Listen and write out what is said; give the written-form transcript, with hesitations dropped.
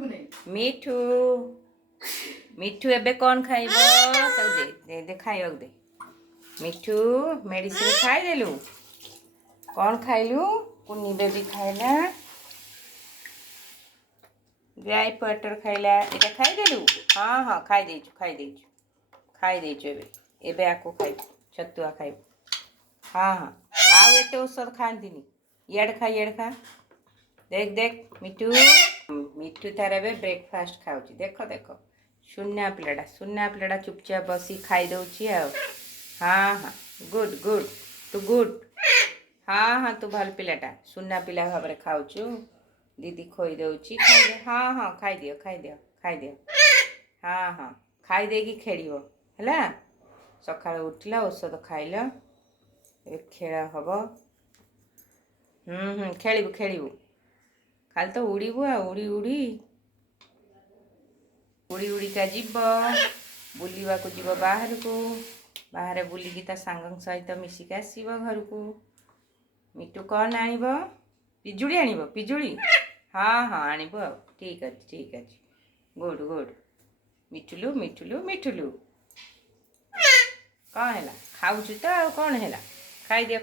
मिठू मिठू एबे कौन खाइब दे दे दे खाइबा दे मिठू मेडिसिन खाई देलु कौन खाइलु कुनी बेबी खाइला ग्राई पटर खाइला एटा खाई देलु हाँ हाँ खाई देछु एबे आको खाइ छतुआ खाइ हाँ हाँ आउ एते औषध खांतीनी येड़ खा देख देख मिठू मिठू तार ए ब्रेकफास्ट खाऊची देख देख शून्य पिलाटा चुपचाप बसी खाई दउची आ हाँ हाँ गुड गुड तू गुड हाँ हाँ तू भल पिलाटा शून्य पिला भाव खाऊचु दीदी खोई दउची हाँ हाँ खाई दियो हाँ हाँ खाई देगी खेलियो हैला सकाळ उठिला औषध खाइला ए खेल हब खेलिबु खाली तो उड़ीबु आ उड़ी उड़ी का जीव बुलिवा को जीव बाहर को बाहर बुलिकी ता सांग सहित मिसिक आसीब घर को मिठू कौन आनिब पिजुड़ी आनिब पिजुड़ी हाँ हाँ आनिब आ ठीक अच्छे गुड गुड मिठुलू कौन है खाऊचु तो कौन है खाई दियो